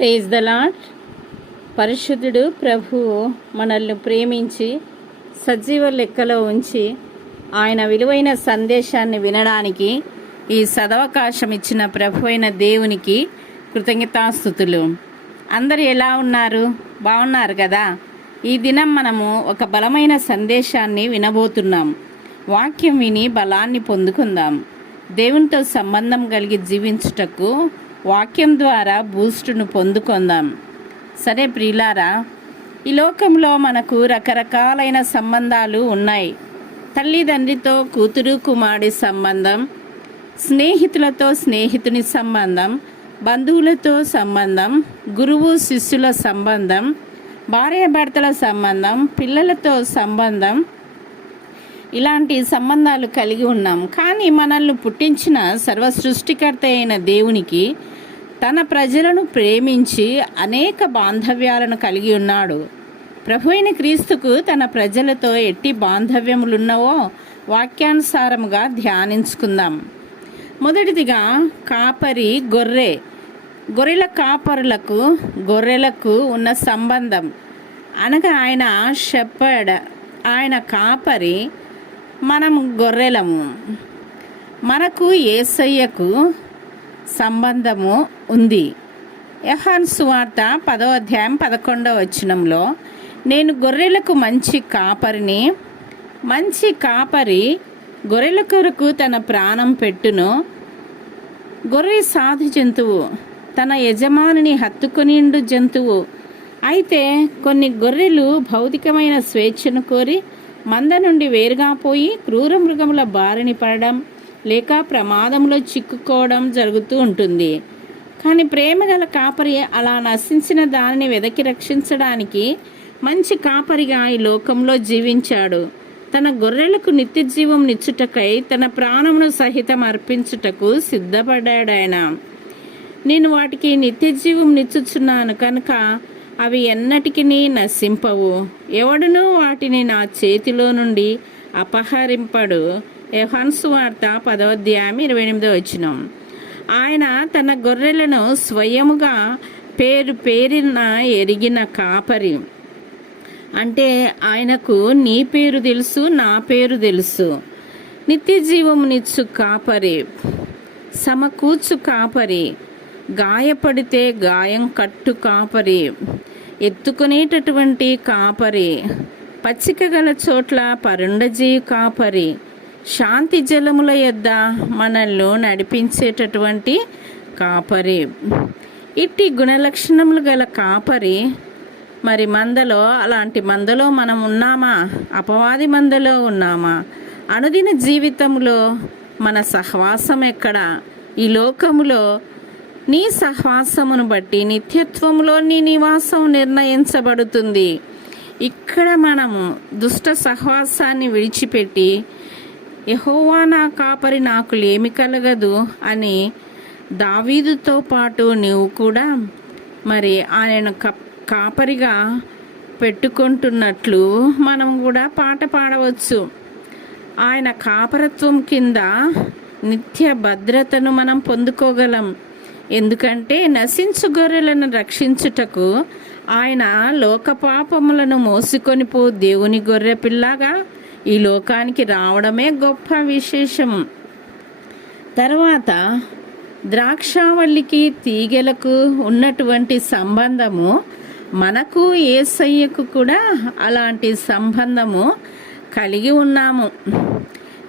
Praise the lord. పరిశుద్ధుడు ప్రభువు మనల్ని ప్రేమించి సజీవ లెక్కలో ఉంచి ఆయన విలువైన సందేశాన్ని వినడానికి ఈ సదవకాశం ఇచ్చిన ప్రభు అయిన దేవునికి కృతజ్ఞతాస్తుతులు. అందరు ఎలా ఉన్నారు? బాగున్నారు కదా? ఈ దినం మనము ఒక బలమైన సందేశాన్ని వినబోతున్నాం. వాక్యం విని బలాన్ని పొందుకుందాం. దేవునితో సంబంధం కలిగి జీవించుటకు వాక్యం ద్వారా బూస్టును పొందుకుందాం. సరే ప్రియులారా, ఈ లోకంలో మనకు రకరకాలైన సంబంధాలు ఉన్నాయి. తల్లిదండ్రితో కూతురు కుమారుడి సంబంధం, స్నేహితులతో స్నేహితుని సంబంధం, బంధువులతో సంబంధం, గురువు శిష్యుల సంబంధం, భార్యాభర్తల సంబంధం, పిల్లలతో సంబంధం, ఇలాంటి సంబంధాలు కలిగి ఉన్నాం. కానీ మనల్ని పుట్టించిన సర్వ సృష్టికర్త అయిన దేవునికి తన ప్రజలను ప్రేమించి అనేక బాంధవ్యాలను కలిగి ఉన్నాడు. ప్రభు అయిన క్రీస్తుకు తన ప్రజలతో ఎట్టి బాంధవ్యములున్నవో వాక్యానుసారముగా ధ్యానించుకుందాం. మొదటిదిగా కాపరి గొర్రెల కాపరులకు గొర్రెలకు ఉన్న సంబంధం అనగా ఆయన షెపర్డ్, ఆయన కాపరి, మనం గొర్రెలము. మనకు యేసయ్యకు సంబంధము ఉంది. యోహాను సువార్త 10వ అధ్యాయం 11వ వచనంలో, నేను గొర్రెలకు మంచి కాపరిని, మంచి కాపరి గొర్రెల కొరకు తన ప్రాణం పెట్టును. గొర్రె సాధు జంతువు, తన యజమానిని హత్తుకొనిండు జంతువు. అయితే కొన్ని గొర్రెలు భౌతికమైన స్వేచ్ఛను కోరి మంద నుండి వేరుగా పోయి క్రూర మృగముల బారిన పడడం లేక ప్రమాదంలో చిక్కుకోవడం జరుగుతూ ఉంటుంది. కానీ ప్రేమగల కాపరి అలా నశించిన దానిని వెదకి రక్షించడానికి మంచి కాపరిగా ఈ లోకంలో జీవించాడు. తన గొర్రెలకు నిత్య జీవం నిచ్చుటకై తన ప్రాణమును సహితం అర్పించుటకు సిద్ధపడ్డాడు ఆయన. నేను వాటికి నిత్య జీవం నిచ్చుచున్నాను కనుక అవి ఎన్నటికి నశింపవు, ఎవడునూ వాటిని నా చేతిలో నుండి అపహరింపడు. యోహాను సువార్త 10వ అధ్యాయం 28వ వచనం. ఆయన తన గొర్రెలను స్వయముగా పేరున ఎరిగిన కాపరి. అంటే ఆయనకు నీ పేరు తెలుసు, నా పేరు తెలుసు. నిత్య జీవమునిచ్చు కాపరి, సమకూర్చు కాపరి, గాయపడితే గాయం కట్టు కాపరి, ఎత్తుకునేటటువంటి కాపరి, పచ్చిక గల చోట్ల పరుండజేయు కాపరి, శాంతి జలముల యొద్ద మనల్ని నడిపించేటటువంటి కాపరి. ఇట్టి గుణలక్షణములు గల కాపరి మరి మందలో, అలాంటి మందలో మనం ఉన్నామా? అపవాది మందలో ఉన్నామా? అనుదిన జీవితంలో మన సహవాసం ఎక్కడ? ఈ లోకములో నీ సహవాసమును బట్టి నిత్యత్వములో నీ నివాసం నిర్ణయించబడుతుంది. ఇక్కడ మనము దుష్ట సహవాసాన్ని విడిచిపెట్టి యెహోవా నా కాపరి, నాకు లేమి కలగదు అని దావీదుతో పాటు నీవు కూడా మరి ఆయన కాపరిగా పెట్టుకుంటున్నట్లు మనం కూడా పాట పాడవచ్చు. ఆయన కాపరత్వం కింద నిత్య భద్రతను మనం పొందుకోగలం. ఎందుకంటే నశించు గొర్రెలను రక్షించుటకు ఆయన లోక పాపములను మోసుకొని దేవుని గొర్రె పిల్లగా ఈ లోకానికి రావడమే గొప్ప విశేషం. తర్వాత ద్రాక్షావల్లికి తీగెలకు ఉన్నటువంటి సంబంధము మనకు యేసయ్యకు కూడా అలాంటి సంబంధము కలిగి ఉన్నాము.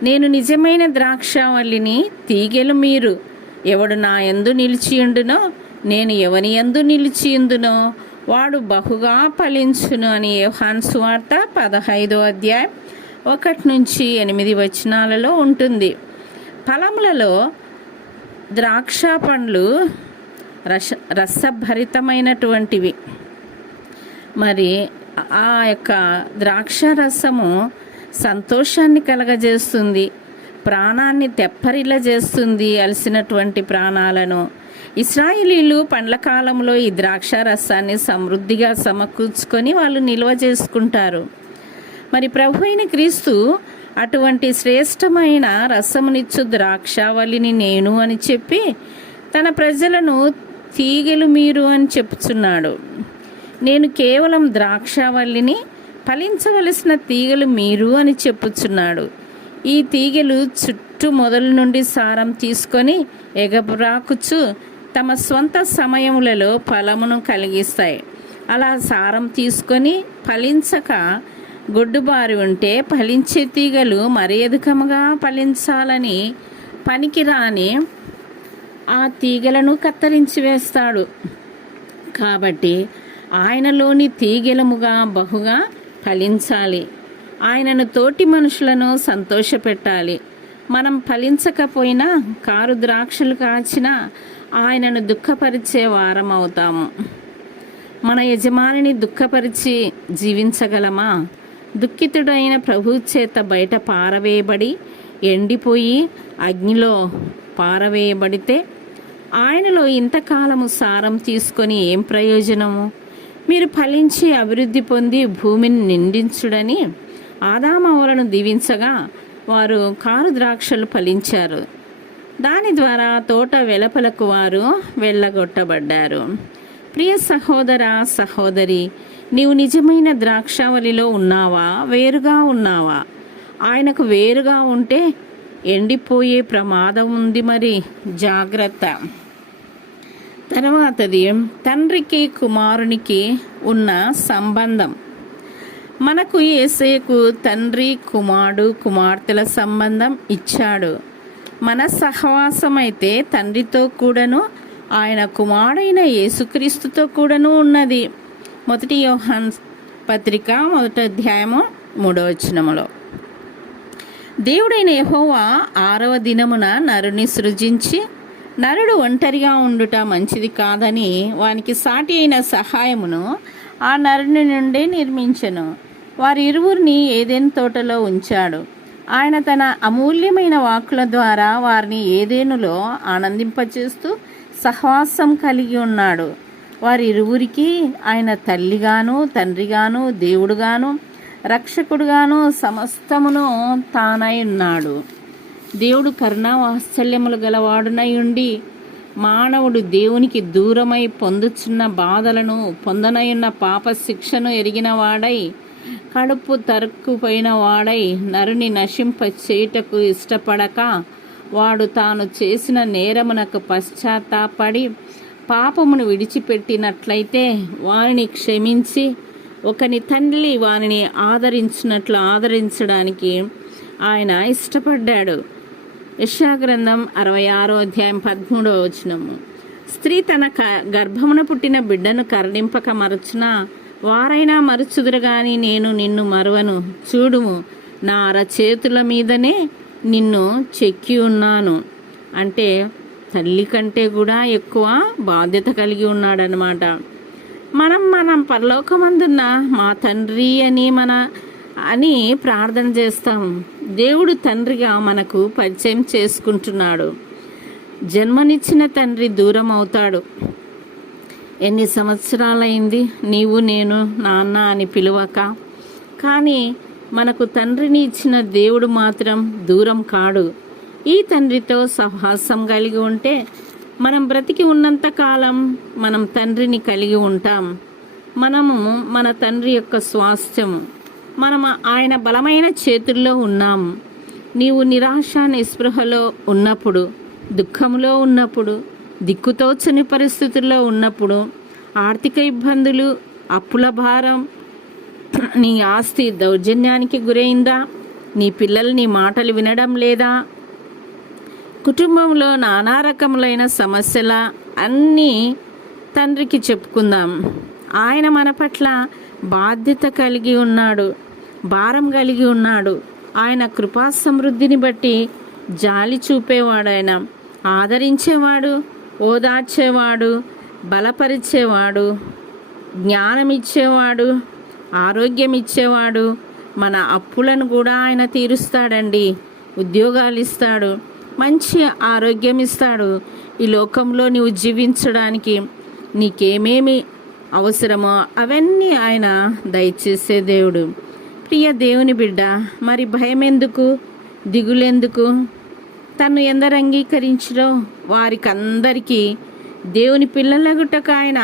నేను నిజమైన ద్రాక్షావల్లిని, తీగెలు మీరు. ఎవడు నా యందు నిలిచియుండునో, నేను ఎవని యందు నిలిచియుందునో వాడు బహుగా ఫలించును అని యోహాను సువార్త 15వ అధ్యాయం 1 నుంచి 8 వచనాలలో ఉంటుంది. ఫలములలో ద్రాక్ష పండ్లు రసభరితమైనటువంటివి. మరి ఆ యొక్క ద్రాక్ష రసము సంతోషాన్ని కలగజేస్తుంది, ప్రాణాన్ని తెప్పరిల చేస్తుంది, అలసినటువంటి ప్రాణాలను. ఇశ్రాయేలీలు పండ్ల కాలంలో ఈ ద్రాక్ష రసాన్ని సమృద్ధిగా సమకూర్చుకొని వాళ్ళు నిల్వ చేసుకుంటారు. మరి ప్రభు అయిన క్రీస్తు అటువంటి శ్రేష్టమైన రసమునిచ్చు ద్రాక్షావళిని నేను అని చెప్పి తన ప్రజలను తీగెలు మీరు అని చెప్పుచున్నాడు. నేను కేవలం ద్రాక్షావల్లిని, ఫలించవలసిన తీగలు మీరు అని చెప్పుచున్నాడు. ఈ తీగలు చుట్టూ మొదలు నుండి సారం తీసుకొని ఎగబ్రాకుచు తమ స్వంత సమయములలో ఫలమును కలిగిస్తాయి. అలా సారం తీసుకొని ఫలించక గొడ్డుబారి ఉంటే ఫలించే తీగలు మరి అధికముగా ఫలించాలని పనికిరాని ఆ తీగలను కత్తిరించి వేస్తాడు. కాబట్టి ఆయనలోని తీగెలముగా బహుగా ఫలించాలి. ఆయనను తోటి మనుషులను సంతోషపెట్టాలి. మనం ఫలించకపోయినా కారు ద్రాక్షలు కాచినా ఆయనను దుఃఖపరిచే వారం అవుతాము. మన యజమానిని దుఃఖపరిచి జీవించగలమా? దుఃఖితుడైన ప్రభు చేత బయట పారవేయబడి ఎండిపోయి అగ్నిలో పారవేయబడితే ఆయనలో ఇంతకాలము సారం తీసుకొని ఏం ప్రయోజనము? మీరు ఫలించి అభివృద్ధి పొంది భూమిని నిండించుడని ఆదామవలను దీవించగా వారు కారు ద్రాక్షలు ఫలించారు. దాని ద్వారా తోట వెలుపలకు వారు వెళ్ళగొట్టబడ్డారు. ప్రియ సహోదర సహోదరి, నీవు నిజమైన ద్రాక్షావళిలో ఉన్నావా, వేరుగా ఉన్నావా? ఆయనకు వేరుగా ఉంటే ఎండిపోయే ప్రమాదం ఉంది, మరి జాగ్రత్త. తర్వాతది తండ్రికి కుమారునికి ఉన్న సంబంధం. మనకు యేసయ్యకు తండ్రి కుమారుడు కుమార్తెల సంబంధం ఇచ్చాడు. మన సహవాసం అయితే తండ్రితో కూడాను ఆయన కుమారుడైన యేసుక్రీస్తుతో కూడాను ఉన్నది. 1 యోహాను పత్రిక 1వ అధ్యాయము 3వ వచనములో దేవుడైన యెహోవా 6వ దినమున నరుని సృజించి నరుడు ఒంటరిగా ఉండుట మంచిది కాదని వానికి సాటి అయిన సహాయమును ఆ నరుని నుండి నిర్మించెను. వారి ఇరువురిని ఏదెను తోటలో ఉంచాడు. ఆయన తన అమూల్యమైన వాక్కుల ద్వారా వారిని ఏదెనులో ఆనందింపచేస్తూ సహవాసం కలిగి ఉన్నాడు. వారి ఇరువురికి ఆయన తల్లిగాను తండ్రిగాను దేవుడుగాను రక్షకుడుగాను సమస్తమును తానై ఉన్నాడు. దేవుడు కరుణా వాత్సల్యములు గలవాడునై ఉండి మానవుడు దేవునికి దూరమై పొందుచున్న బాధలను పొందనయున్న పాప శిక్షను ఎరిగిన వాడై కడుపు తరుక్కుపోయిన వాడై నరుని నశింప చేయుటకు ఇష్టపడక వాడు తాను చేసిన నేరమునకు పశ్చాత్తాపడి పాపమును విడిచిపెట్టినట్లయితే వారిని క్షమించి ఒకని తండ్రి వారిని ఆదరించినట్లు ఆదరించడానికి ఆయన ఇష్టపడ్డాడు. యెషయా గ్రంథం 66వ అధ్యాయం 13వ వచనము. స్త్రీ తన గర్భమున పుట్టిన బిడ్డను కరుణింపక మరచున వారైనా మరచుదురు గాని నేను నిన్ను మరువను. చూడుము, నా అరచేతుల మీదనే నిన్ను చెక్కి ఉన్నాను. అంటే తల్లి కంటే కూడా ఎక్కువ బాధ్యత కలిగి ఉన్నాడనమాట. మనం పరలోకమందున్న మా తండ్రి అని ప్రార్థన చేస్తాం. దేవుడు తండ్రిగా మనకు పరిచయం చేసుకుంటున్నాడు. జన్మనిచ్చిన తండ్రి దూరం అవుతాడు. ఎన్ని సంవత్సరాలైంది నీవు నేను నాన్న అని పిలువక, కానీ మనకు తండ్రిని ఇచ్చిన దేవుడు మాత్రం దూరం కాడు. ఈ తండ్రితో సహవాసం కలిగి ఉంటే మనం బ్రతికి ఉన్నంతకాలం మనం తండ్రిని కలిగి ఉంటాం. మనము మన తండ్రి యొక్క స్వాస్థ్యం. మనం ఆయన బలమైన చేతుల్లో ఉన్నాం. నీవు నిరాశ నిస్పృహలో ఉన్నప్పుడు, దుఃఖంలో ఉన్నప్పుడు, దిక్కుతోచని పరిస్థితుల్లో ఉన్నప్పుడు, ఆర్థిక ఇబ్బందులు, అప్పుల భారం, నీ ఆస్తి దౌర్జన్యానికి గురైందా? నీ పిల్లలు నీ మాటలు వినడం లేదా? కుటుంబంలో నానా రకములైన సమస్యల అన్నీ తండ్రికి చెప్పుకుందాం. ఆయన మన పట్ల బాధ్యత కలిగి ఉన్నాడు, భారం కలిగి ఉన్నాడు. ఆయన కృపా సమృద్ధిని బట్టి జాలి చూపేవాడు. ఆయన ఆదరించేవాడు, ఓదార్చేవాడు, బలపరిచేవాడు, జ్ఞానం ఇచ్చేవాడు, ఆరోగ్యం ఇచ్చేవాడు. మన అప్పులను కూడా ఆయన తీరుస్తాడండి. ఉద్యోగాలు ఇస్తాడు, మంచి ఆరోగ్యం ఇస్తాడు. ఈ లోకంలో నీవు జీవించడానికి నీకేమేమి అవసరమో అవన్నీ ఆయన దయచేసే దేవుడు. ప్రియ దేవుని బిడ్డ, మరి భయం ఎందుకు, దిగులెందుకు? తను ఎందరు అంగీకరించరో వారికందరికీ దేవుని పిల్లలగుటకు ఆయన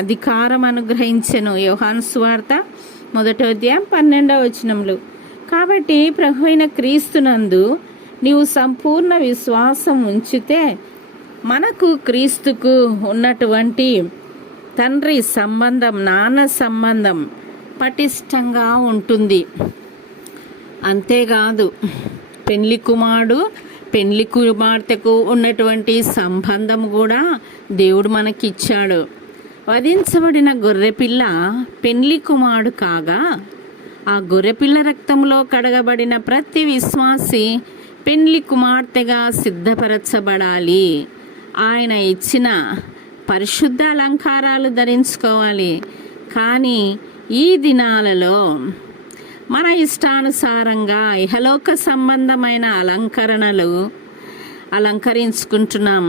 అధికారం అనుగ్రహించెను. యోహాను సువార్త 1:12 కాబట్టి ప్రభు అయిన క్రీస్తునందు నీవు సంపూర్ణ విశ్వాసం ఉంచితే మనకు క్రీస్తుకు ఉన్నటువంటి తండ్రి సంబంధం, నాన్న సంబంధం పటిష్టంగా ఉంటుంది. అంతేకాదు పెళ్లి కుమార్తెకు ఉన్నటువంటి సంబంధం కూడా దేవుడు మనకిచ్చాడు. వధించబడిన గొర్రెపిల్ల పెళ్లి కుమారుడు కాగా ఆ గొర్రెపిల్ల రక్తంలో కడగబడిన ప్రతి విశ్వాసి పెళ్లి కుమార్తెగా సిద్ధపరచబడాలి. ఆయన ఇచ్చిన పరిశుద్ధ అలంకారాలు ధరించుకోవాలి. కానీ ఈ దినాలలో మన ఇష్టానుసారంగా ఇహలోక సంబంధమైన అలంకరణలు అలంకరించుకుంటున్నాం.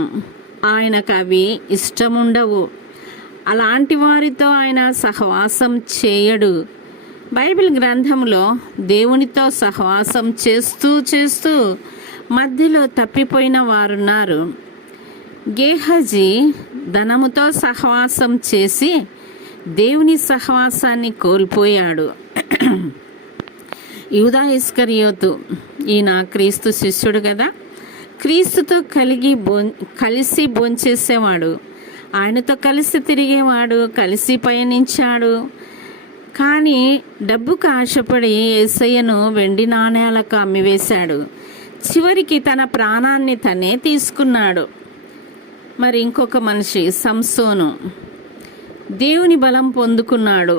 ఆయనకు అవి ఇష్టముండవు. అలాంటి వారితో ఆయన సహవాసం చేయడు. బైబిల్ గ్రంథంలో దేవునితో సహవాసం చేస్తూ మధ్యలో తప్పిపోయిన వారున్నారు. గేహజీ ధనముతో సహవాసం చేసి దేవుని సహవాసాన్ని కోల్పోయాడు. యూదా ఇస్కరియోతు, ఈయన క్రీస్తు శిష్యుడు కదా, క్రీస్తుతో కలిసి భోంచేసేవాడు, ఆయనతో కలిసి తిరిగేవాడు, కలిసి పయనించాడు. కానీ డబ్బుకు ఆశపడి యేసయ్యను వెండి నాణేలకు అమ్మివేశాడు. చివరికి తన ప్రాణాన్ని తనే తీసుకున్నాడు. మరి ఇంకొక మనిషి సంసోను దేవుని బలం పొందుకున్నాడు.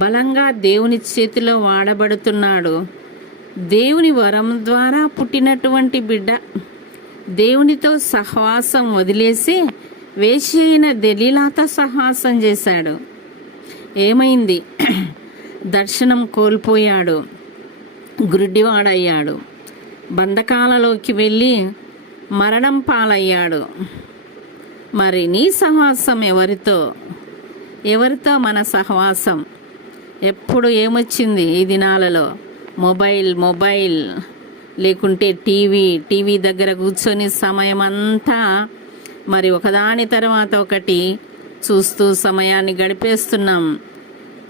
బలంగా దేవుని చేతిలో వాడబడుతున్నాడు. దేవుని వరం ద్వారా పుట్టినటువంటి బిడ్డ దేవునితో సహవాసం వదిలేసి వేశ్య అయిన దెలీలాతో సహవాసం చేశాడు. ఏమైంది? దర్శనం కోల్పోయాడు, గుడ్డివాడయ్యాడు, బంధకాలలోకి వెళ్ళి మరణం పాలయ్యాడు. మరి నీ సహవాసం ఎవరితో మన సహవాసం? ఎప్పుడు ఏమొచ్చింది ఈ దినాలలో? మొబైల్ లేకుంటే టీవీ దగ్గర కూర్చొని సమయం అంతా మరి ఒకదాని తర్వాత ఒకటి చూస్తూ సమయాన్ని గడిపేస్తున్నాం.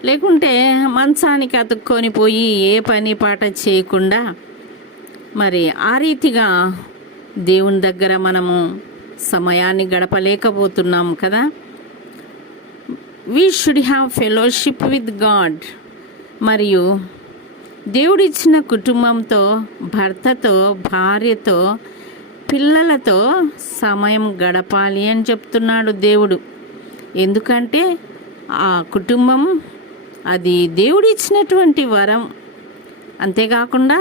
లేకుంటే మంచానికి అతుక్కొని పోయి ఏ పని పాట చేయకుండా మరి ఆ రీతిగా దేవుని దగ్గర మనము సమయాన్ని గడపలేకపోతున్నాం కదా. We should have fellowship with God. మరియు దేవుడిచ్చిన కుటుంబంతో, భర్తతో, భార్యతో, పిల్లలతో సమయం గడపాలి అని చెప్తున్నాడు దేవుడు. ఎందుకంటే ఆ కుటుంబం అది దేవుడిచ్చినటువంటి వరం. అంతేకాకుండా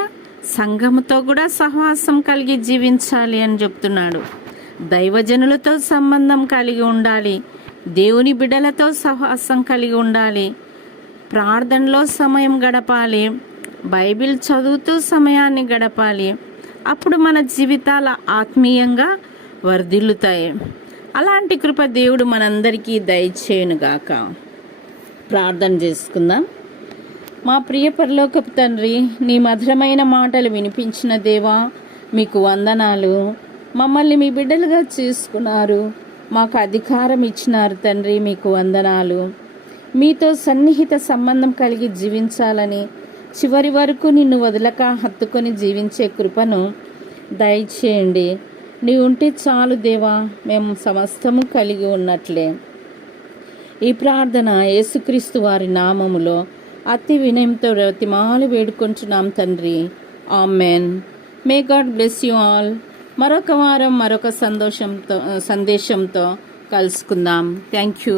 సంఘముతో కూడా సహవాసం కలిగి జీవించాలి అని చెప్తున్నాడు. దైవజనులతో సంబంధం కలిగి ఉండాలి, దేవుని బిడ్డలతో సహవాసం కలిగి ఉండాలి, ప్రార్థనలో సమయం గడపాలి, బైబిల్ చదువుతూ సమయాన్ని గడపాలి. అప్పుడు మన జీవితాల ఆత్మీయంగా వర్ధిల్లుతాయి. అలాంటి కృప దేవుడు మనందరికీ దయచేయునుగాక. ప్రార్థన చేసుకుందాం. మా ప్రియ పరలోకపు తండ్రి, నీ మధురమైన మాటలు వినిపించిన దేవా మీకు వందనాలు. మమ్మల్ని మీ బిడ్డలుగా చేసుకున్నారు, మాకు అధికారం ఇచ్చినారు తండ్రి, మీకు వందనాలు. మీతో సన్నిహిత సంబంధం కలిగి జీవించాలని, చివరి వరకు నిన్ను వదలక హత్తుకొని జీవించే కృపను దయచేయండి. నీ ఉంటే చాలు దేవా, మేము సమస్తము కలిగి ఉన్నట్లే. ఈ ప్రార్థన యేసుక్రీస్తు వారి నామములో అతి వినయంతో రతిమాలు వేడుకుంటున్నాం తండ్రి. Amen. May God bless you all. మరొక వారం మరొక సందేశంతో కలుసుకుందాం. Thank you.